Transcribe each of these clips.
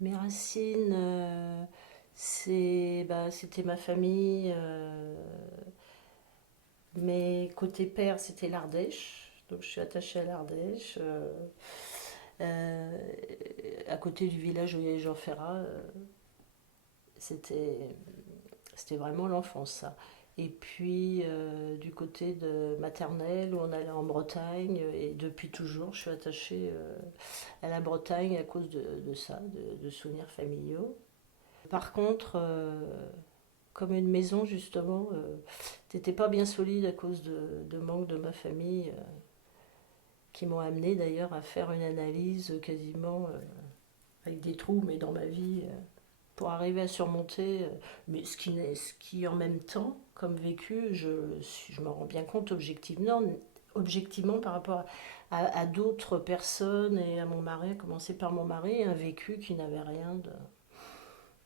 Mes racines, c'était ma famille. Mais côté père, c'était l'Ardèche. Donc je suis attachée à l'Ardèche. Euh, à côté du village où il y avait Jean Ferrat, c'était, c'était vraiment l'enfance, ça. Et puis du côté de maternelle, où on allait en Bretagne, et depuis toujours, je suis attachée à la Bretagne à cause de ça, de souvenirs familiaux. Par contre, comme une maison, justement, n'était pas bien solide à cause de manque de ma famille, qui m'ont amené d'ailleurs à faire une analyse quasiment avec des trous, mais dans ma vie, pour arriver à surmonter, mais ce qui en même temps, comme vécu, je me rends bien compte objectivement par rapport à d'autres personnes et à mon mari, à commencer par mon mari, un vécu qui n'avait rien de...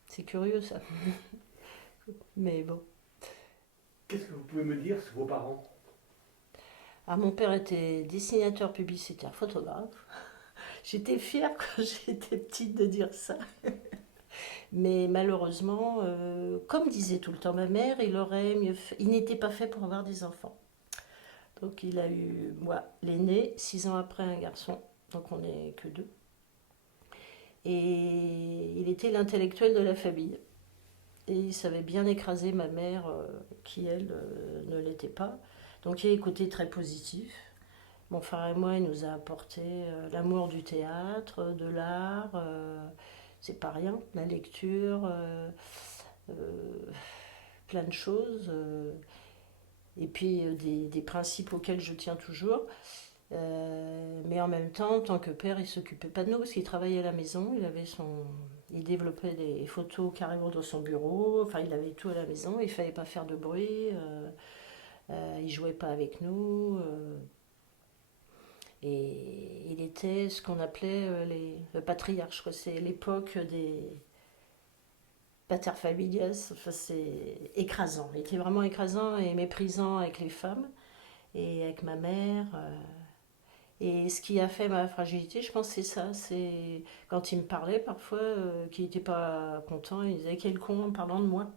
C'est curieux ça, mais bon. Qu'est-ce que vous pouvez me dire sur vos parents? Ah, mon père était dessinateur publicitaire, photographe. J'étais fière quand j'étais petite de dire ça. Mais malheureusement, comme disait tout le temps ma mère, il n'était pas fait pour avoir des enfants. Donc il a eu, moi, l'aîné, 6 ans après un garçon. Donc on n'est que deux. Et il était l'intellectuel de la famille. Et il savait bien écraser ma mère, qui elle ne l'était pas. Donc il y a des côtés très positifs. Mon frère et moi, il nous a apporté l'amour du théâtre, de l'art, c'est pas rien, la lecture, euh, plein de choses, et puis des principes auxquels je tiens toujours. Mais en même temps, en tant que père, il s'occupait pas de nous parce qu'il travaillait à la maison. Il développait des photos carrément dans son bureau. Enfin, il avait tout à la maison. Il fallait pas faire de bruit. Il jouait pas avec nous. Et il était ce qu'on appelait le patriarche. Je crois. C'est l'époque des pater familias. Enfin, c'est écrasant. Il était vraiment écrasant et méprisant avec les femmes et avec ma mère. Et ce qui a fait ma fragilité, je pense, c'est ça. C'est quand il me parlait parfois, qu'il n'était pas content, il disait quel con en parlant de moi.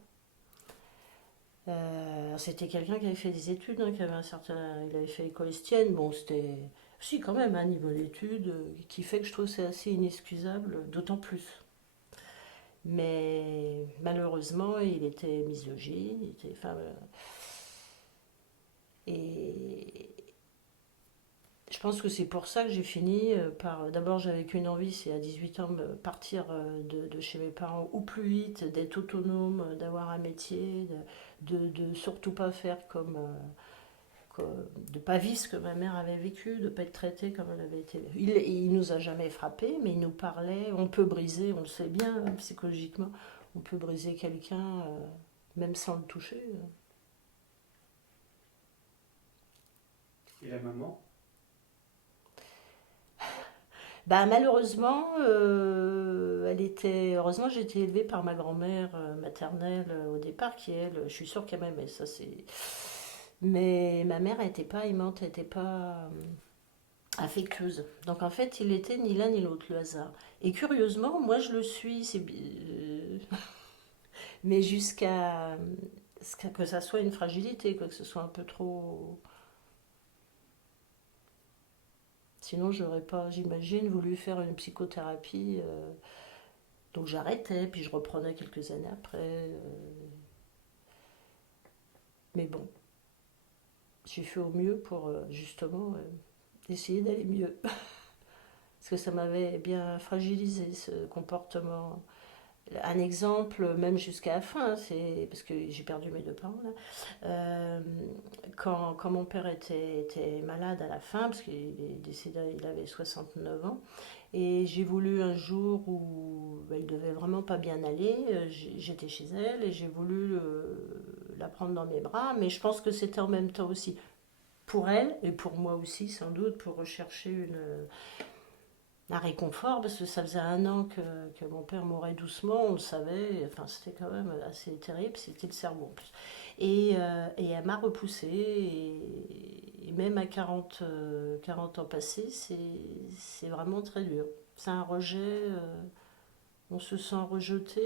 C'était quelqu'un qui avait fait des études, hein, qui avait un certain, il avait fait école estienne. Bon, c'était, si quand même, un niveau d'études qui fait que je trouve c'est assez inexcusable, d'autant plus. Mais malheureusement, il était misogyne, il était, enfin, et je pense que c'est pour ça que j'ai fini par. D'abord, j'avais qu'une envie, c'est à 18 ans de partir de chez mes parents au plus vite, d'être autonome, d'avoir un métier, de surtout pas faire de pas vivre ce que ma mère avait vécu, de pas être traitée comme elle avait été. Il nous a jamais frappés, mais il nous parlait. On peut briser, on le sait bien psychologiquement, on peut briser quelqu'un même sans le toucher. Et la maman? Bah, malheureusement, heureusement, j'ai été élevée par ma grand-mère maternelle au départ, qui elle, je suis sûre qu'elle m'aimait, ça c'est. Mais ma mère n'était pas aimante, elle n'était pas affectueuse. Donc en fait, il était ni l'un ni l'autre, le hasard. Et curieusement, moi je le suis, mais jusqu'à que ça soit une fragilité, quoi, que ce soit un peu trop. Sinon, j'aurais pas, j'imagine, voulu faire une psychothérapie. Donc j'arrêtais, puis je reprenais quelques années après. Mais bon, j'ai fait au mieux pour justement essayer d'aller mieux. Parce que ça m'avait bien fragilisé ce comportement. Un exemple, même jusqu'à la fin, c'est parce que j'ai perdu mes deux parents là. Euh, quand mon père était malade à la fin, parce qu'il est décédé, il avait 69 ans, et j'ai voulu un jour où elle devait vraiment pas bien aller, j'étais chez elle et j'ai voulu la prendre dans mes bras, mais je pense que c'était en même temps aussi pour elle et pour moi aussi sans doute pour rechercher un réconfort parce que ça faisait un an que mon père mourait doucement, on le savait, enfin c'était quand même assez terrible, c'était le cerveau en plus. Et elle m'a repoussée et même à 40 ans passés, c'est vraiment très dur. C'est un rejet, on se sent rejeté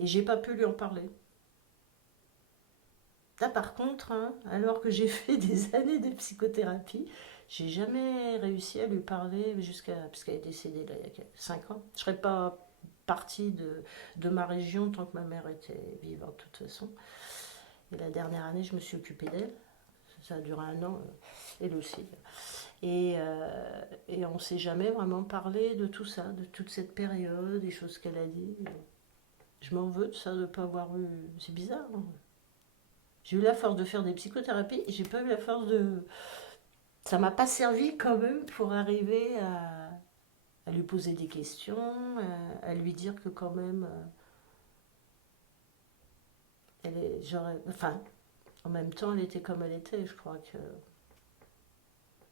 et j'ai pas pu lui en parler. Là, par contre, hein, alors que j'ai fait des années de psychothérapie, j'ai jamais réussi à lui parler puisqu'elle est décédée là, il y a 5 ans. Je serais pas partie de ma région tant que ma mère était vivante de toute façon. Et la dernière année, je me suis occupée d'elle. Ça a duré 1 an, elle aussi. Et on ne s'est jamais vraiment parlé de tout ça, de toute cette période, des choses qu'elle a dit. Je m'en veux de ça, de ne pas avoir eu. C'est bizarre, hein. J'ai eu la force de faire des psychothérapies et j'ai pas eu la force de. Ça m'a pas servi quand même pour arriver à lui poser des questions, à lui dire que quand même, enfin, en même temps, elle était comme elle était. Je crois que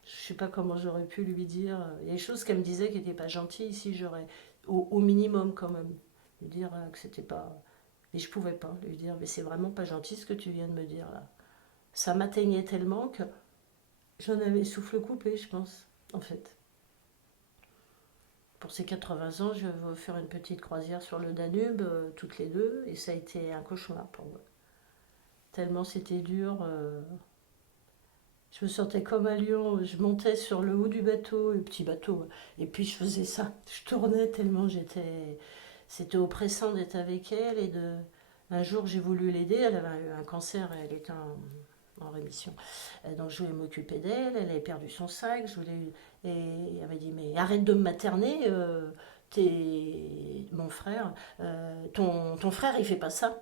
je sais pas comment j'aurais pu lui dire. Il y a des choses qu'elle me disait qui n'étaient pas gentilles. Ici, j'aurais, au minimum quand même, lui dire que c'était pas. Mais je pouvais pas lui dire, mais c'est vraiment pas gentil ce que tu viens de me dire là. Ça m'atteignait tellement que j'en avais le souffle coupé, je pense, en fait. Pour ses 80 ans, je vais faire une petite croisière sur le Danube, toutes les deux, et ça a été un cauchemar pour moi. Tellement c'était dur. Je me sentais comme à Lyon, je montais sur le haut du bateau, le petit bateau, et puis je faisais ça. Je tournais tellement j'étais. C'était oppressant d'être avec elle, Un jour, j'ai voulu l'aider, elle avait eu un cancer, elle était en rémission. Donc je voulais m'occuper d'elle, elle avait perdu son sac, et elle m'a dit mais arrête de me materner, mon frère, ton frère il fait pas ça.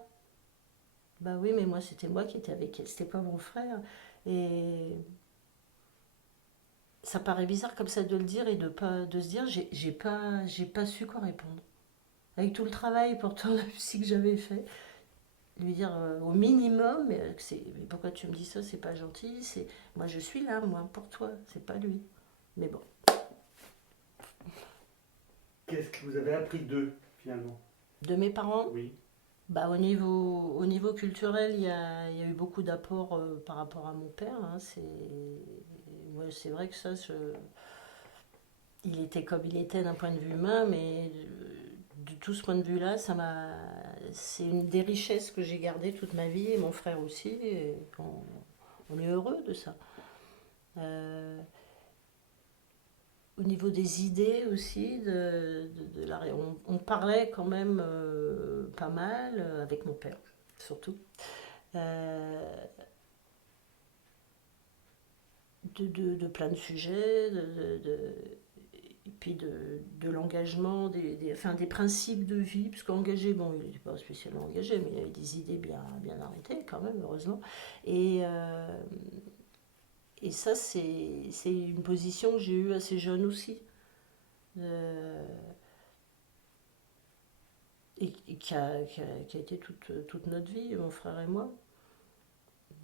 Bah oui mais moi c'était moi qui étais avec elle, c'était pas mon frère. Et ça paraît bizarre comme ça de le dire et de se dire j'ai pas su quoi répondre. Avec tout le travail pourtant la psy que j'avais fait, lui dire au minimum mais pourquoi tu me dis ça, c'est pas gentil, c'est moi je suis là moi pour toi, c'est pas lui. Mais bon, Qu'est-ce que vous avez appris d'eux, finalement? de mes parents, Oui. bah au niveau culturel, il y a eu beaucoup d'apports par rapport à mon père, hein, ouais, c'est vrai que il était comme il était d'un point de vue humain, mais de tout ce point de vue-là, c'est une des richesses que j'ai gardées toute ma vie, et mon frère aussi, et on est heureux de ça. Euh, Au niveau des idées aussi, on parlait quand même pas mal, avec mon père surtout, euh, de plein de sujets, et puis de l'engagement, enfin, des principes de vie, parce qu'engagé, bon, il n'était pas spécialement engagé, mais il avait des idées bien, bien arrêtées quand même, heureusement. Et, euh, et ça, c'est une position que j'ai eue assez jeune aussi. Euh, et qui a été toute notre vie, mon frère et moi.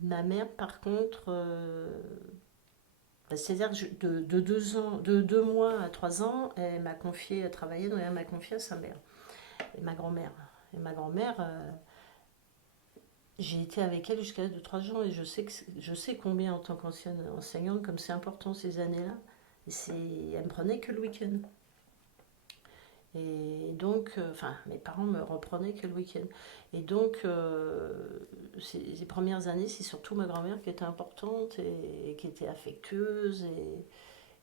Ma mère, par contre, c'est-à-dire que de 2 ans, de 2 mois à 3 ans, elle m'a confié à travailler, donc elle m'a confié à sa mère et ma grand-mère. Et ma grand-mère, j'ai été avec elle jusqu'à l'âge de 3 ans et je sais combien en tant qu'ancienne enseignante, comme c'est important ces années-là. Elle me prenait que le week-end. Et donc, enfin, mes parents me reprenaient que le week-end. Et donc, ces premières années, c'est surtout ma grand-mère qui était importante et qui était affectueuse.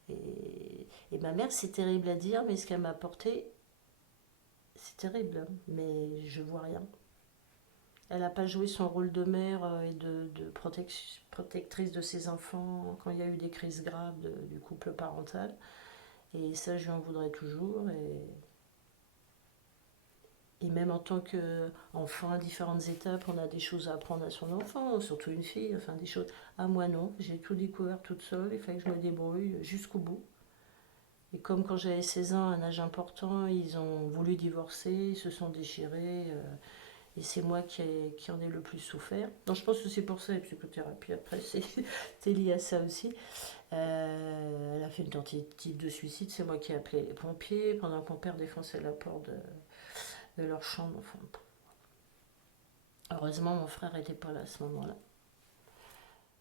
Et ma mère, c'est terrible à dire, mais ce qu'elle m'a apporté, c'est terrible, hein, mais je vois rien. Elle n'a pas joué son rôle de mère et de protectrice de ses enfants quand il y a eu des crises graves du couple parental. Et ça, je lui en voudrais toujours. Et même en tant qu'enfant, à différentes étapes, on a des choses à apprendre à son enfant, surtout une fille, enfin des choses. Ah, moi non, j'ai tout découvert toute seule, il fallait que je me débrouille jusqu'au bout. Et comme quand j'avais 16 ans, un âge important, ils ont voulu divorcer, ils se sont déchirés, et c'est moi qui en ai le plus souffert. Donc je pense que c'est pour ça la psychothérapie, après, c'est lié à ça aussi. Elle a fait une tentative de suicide, c'est moi qui ai appelé les pompiers pendant que mon père défonçait la porte de leur chambre. Enfin, heureusement, mon frère n'était pas là à ce moment-là.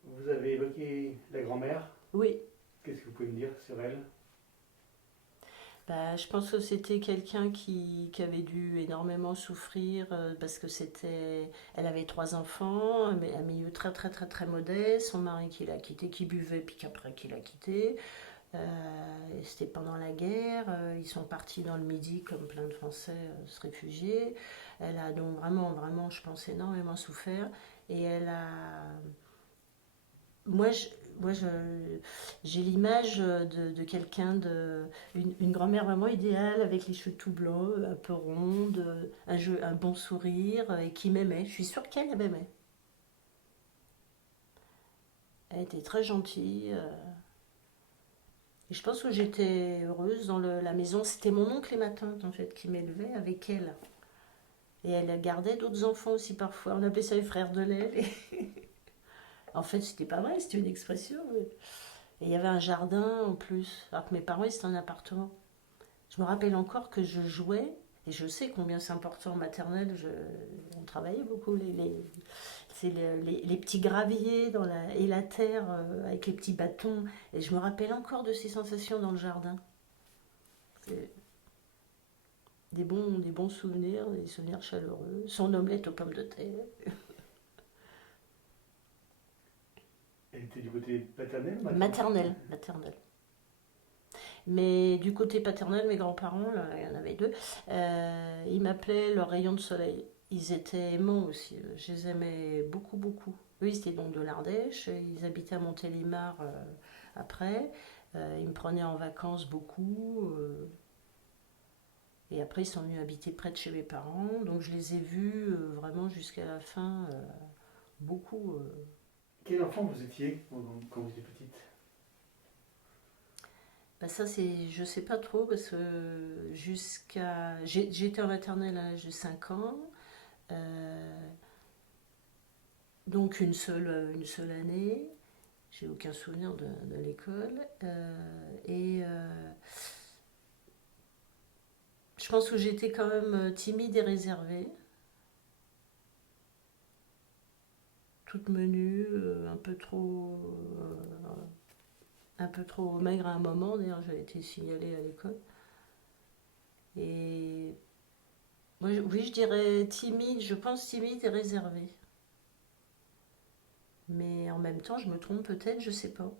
Vous avez évoqué la grand-mère. Oui, Qu'est-ce que vous pouvez me dire sur elle? Bah, je pense que c'était quelqu'un qui avait dû énormément souffrir parce que elle avait trois enfants, mais un milieu très très très très modeste, son mari qui l'a quitté, qui buvait, puis qu'après qui l'a quitté. Et c'était pendant la guerre, ils sont partis dans le Midi comme plein de Français se réfugier. Elle a donc vraiment, vraiment, je pense, énormément souffert. Et elle a. Moi, je, j'ai l'image de quelqu'un, une grand-mère vraiment idéale, avec les cheveux tout blancs, un peu ronde, un bon sourire, et qui m'aimait. Je suis sûre qu'elle m'aimait. Elle était très gentille. Et je pense que j'étais heureuse dans la maison. C'était mon oncle et ma tante, en fait, qui m'élevaient avec elle. Et elle gardait d'autres enfants aussi parfois. On appelait ça les frères de lait. En fait, c'était pas vrai, c'était une expression. Et il y avait un jardin en plus. Alors que mes parents, ils étaient en appartement. Je me rappelle encore que je jouais, et je sais combien c'est important en maternelle, on travaillait beaucoup, les petits graviers et la terre avec les petits bâtons. Et je me rappelle encore de ces sensations dans le jardin. C'est des bons souvenirs, des souvenirs chaleureux. Son omelette aux pommes de terre. Elle était du côté paternel ou maternel? Maternelle, maternelle. Mais du côté paternel, mes grands-parents, là, il y en avait deux, ils m'appelaient leur rayon de soleil. Ils étaient aimants aussi. Je les aimais beaucoup, beaucoup. Eux, ils étaient donc de l'Ardèche. Ils habitaient à Montélimar après. Ils me prenaient en vacances beaucoup. Et après, ils sont venus habiter près de chez mes parents. Donc, je les ai vus vraiment jusqu'à la fin. Beaucoup. Quel enfant vous étiez quand vous étiez petite? Bah ça, je sais pas trop parce que j'ai été en maternelle à l'âge de 5 ans. Euh, donc une seule année. J'ai aucun souvenir de l'école. Je pense que j'étais quand même timide et réservée. Toute menue, un peu trop maigre à un moment. D'ailleurs, j'ai été signalée à l'école. Et moi, oui, je dirais timide, je pense timide et réservée. Mais en même temps, je me trompe peut-être, je sais pas.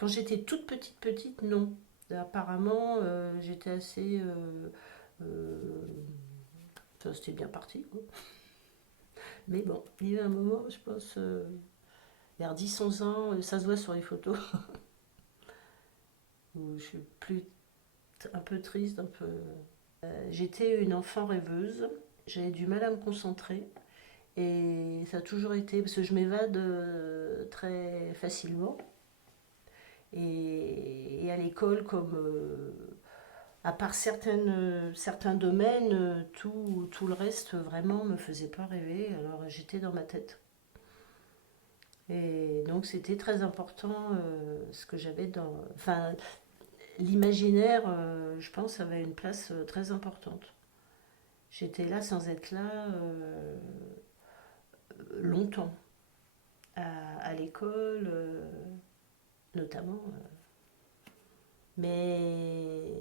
Quand j'étais toute petite, petite, non. Apparemment, j'étais assez. Euh, Enfin, c'était bien parti, quoi. Mais bon, il y a eu un moment, je pense, vers 10 11 ans, ça se voit sur les photos, où je suis plus un peu triste, un peu. J'étais une enfant rêveuse, j'avais du mal à me concentrer, et ça a toujours été. Parce que je m'évade très facilement. Et à l'école, comme à part certains domaines, tout le reste vraiment me faisait pas rêver. Alors j'étais dans ma tête. Et donc c'était très important ce que j'avais dans. Enfin, l'imaginaire, je pense, avait une place très importante. J'étais là sans être là longtemps. À l'école, notamment. Mais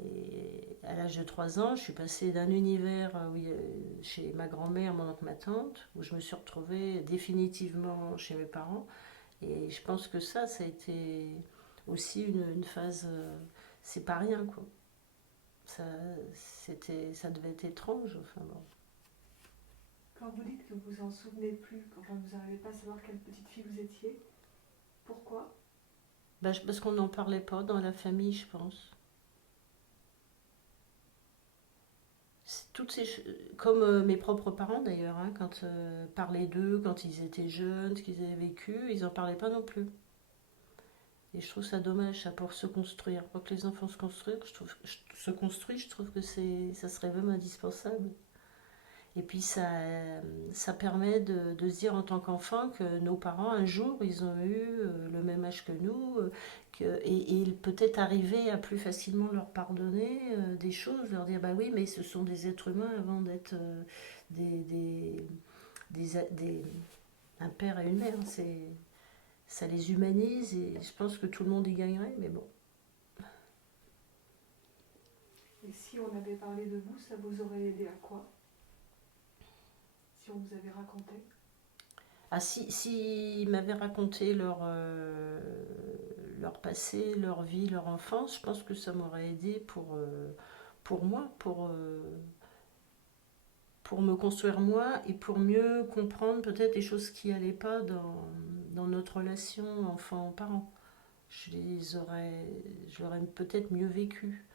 à l'âge de 3 ans, je suis passée d'un univers chez ma grand-mère, mon oncle, ma tante, où je me suis retrouvée définitivement chez mes parents. Et je pense que ça a été aussi une phase. C'est pas rien, quoi. Ça, ça devait être étrange. Enfin bon. Quand vous dites que vous en souvenez plus, enfin vous n'arrivez pas à savoir quelle petite fille vous étiez, pourquoi? Bah, parce qu'on n'en parlait pas dans la famille, je pense. Toutes comme mes propres parents d'ailleurs, hein, quand parlaient d'eux, quand ils étaient jeunes, ce qu'ils avaient vécu, ils n'en parlaient pas non plus. Et je trouve ça dommage, ça, pour se construire. Pour que les enfants se construisent, je trouve que ça serait même indispensable. Et puis ça permet de se dire en tant qu'enfant que nos parents, un jour, ils ont eu le même âge que nous, et peut-être arriver à plus facilement leur pardonner des choses, leur dire bah oui, mais ce sont des êtres humains avant d'être des, des, des- un père et une mère. Ça les humanise et je pense que tout le monde y gagnerait, mais bon. Et si on avait parlé de vous, ça vous aurait aidé à quoi? Si on vous avait raconté? Ah, si ils m'avaient raconté leur passé, leur vie, leur enfance, je pense que ça m'aurait aidé pour moi, pour me construire moi et pour mieux comprendre peut-être les choses qui n'allaient pas dans notre relation enfant-parent. Je l'aurais peut-être mieux vécu.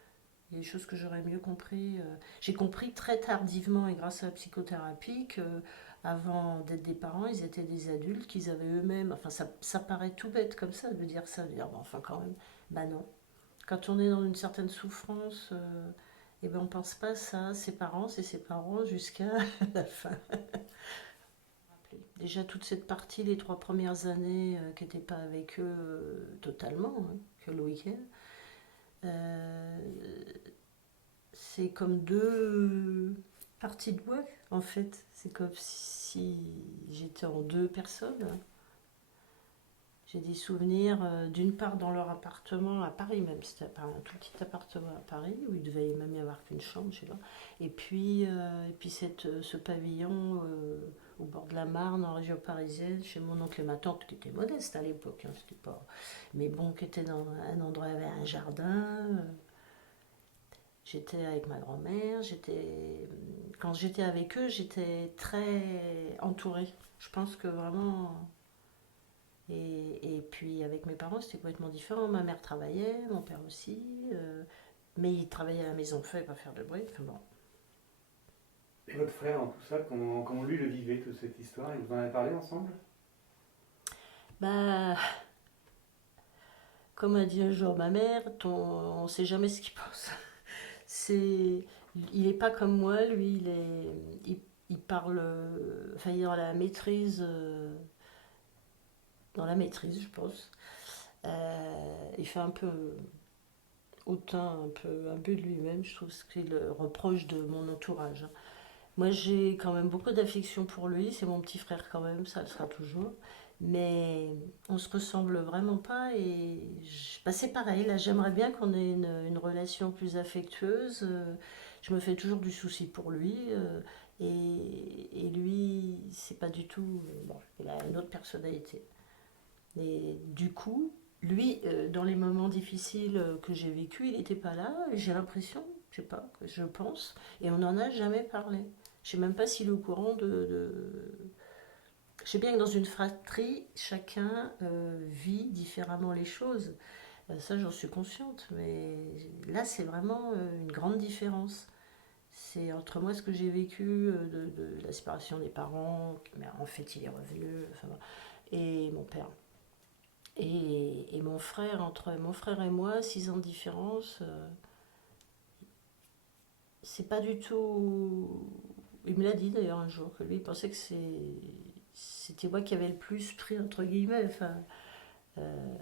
Il y a des choses que j'aurais mieux compris. J'ai compris très tardivement et grâce à la psychothérapie que avant d'être des parents, ils étaient des adultes, qu'ils avaient eux-mêmes. Enfin, ça paraît tout bête comme ça de dire ça, de dire bon, enfin quand même. Bah non. Quand on est dans une certaine souffrance, eh ben on pense pas ça. Ses parents, c'est ses parents jusqu'à la fin. Déjà toute cette partie, les 3 premières années qui n'étaient pas avec eux totalement, hein, que le week-end. Euh, c'est comme deux parties de moi, en fait. C'est comme si j'étais en deux personnes. J'ai des souvenirs, d'une part dans leur appartement à Paris, même c'était un tout petit appartement à Paris, où il devait même y avoir qu'une chambre, je sais pas. Et puis ce pavillon au bord de la Marne, en région parisienne, chez mon oncle et ma tante, qui était modeste à l'époque, hein, c'était pas... mais bon, qui était dans un endroit avec un jardin. J'étais avec ma grand-mère, quand j'étais avec eux, j'étais très entourée. Je pense que vraiment. Et puis avec mes parents, c'était complètement différent. Ma mère travaillait, mon père aussi, mais il travaillait à la maison, il ne fallait pas faire de bruit. Enfin bon. Et votre frère, dans tout ça, comment lui le vivait, toute cette histoire? Ils vous en avez parlé ensemble? Bah, comme a dit un jour ma mère, on ne sait jamais ce qu'il pense. C'est, il n'est pas comme moi, lui, il parle, enfin, il est dans la maîtrise, je pense. Il fait un peu autant un peu un but de lui-même, je trouve, ce qu'il reproche de mon entourage. Moi, j'ai quand même beaucoup d'affection pour lui, c'est mon petit frère quand même, ça le sera toujours. Mais on se ressemble vraiment pas bah, c'est pareil, là j'aimerais bien qu'on ait une relation plus affectueuse. Je me fais toujours du souci pour lui. Et lui, c'est pas du tout... bon, il a une autre personnalité. Et du coup, lui, dans les moments difficiles que j'ai vécus, il n'était pas là. J'ai l'impression, je sais pas, je pense, et on n'en a jamais parlé. Je sais même pas s'il est au courant Je sais bien que dans une fratrie, chacun vit différemment les choses. Ça, j'en suis consciente, mais là, c'est vraiment une grande différence. C'est entre moi ce que j'ai vécu de la séparation des parents, mais en fait, il est revenu, enfin, bon, et mon père. Et mon frère, entre mon frère et moi, 6 ans de différence, c'est pas du tout. Il me l'a dit d'ailleurs un jour, que lui, il pensait que c'était moi qui avais le plus pris, entre guillemets. Enfin, euh,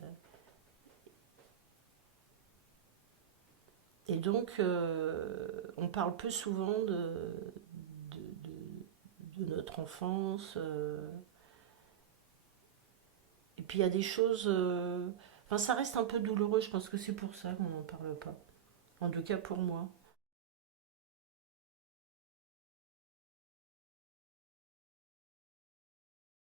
et donc, on parle peu souvent de notre enfance. Et puis, il y a des choses. Enfin, ça reste un peu douloureux, je pense que c'est pour ça qu'on n'en parle pas. En tout cas, pour moi.